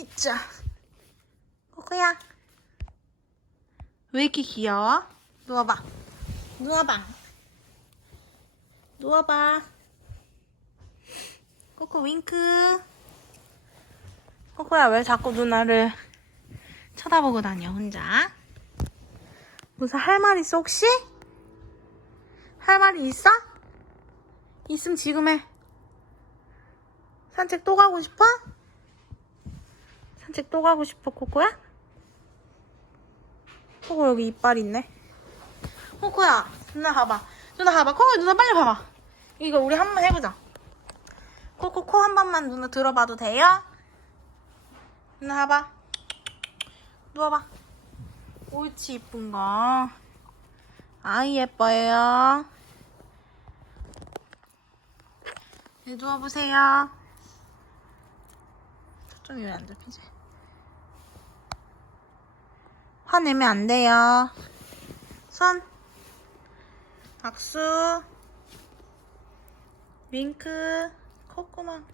이자. 코코야. 왜 이렇게 귀여워? 누워봐. 누워봐. 누워봐. 코코 윙크. 코코야 왜 자꾸 누나를 쳐다보고 다녀 혼자? 무슨 할 말 있어 혹시? 할 말이 있어? 있으면 지금 해. 산책 또 가고 싶어? 산책 또 가고 싶어 코코야? 코코 여기 이빨 있네. 코코야 누나 봐봐. 누나 봐봐. 코코 누나 빨리 봐봐. 이거 우리 한 번 해보자. 코코 코 한 번만 누나 들어봐도 돼요? 누나 봐봐. 누워봐. 옳지 이쁜 거. 아이 예뻐요. 네, 누워보세요. 초점이 왜 안 잡히지? 화내면 안 돼요. 손. 박수. 윙크. 콧구멍.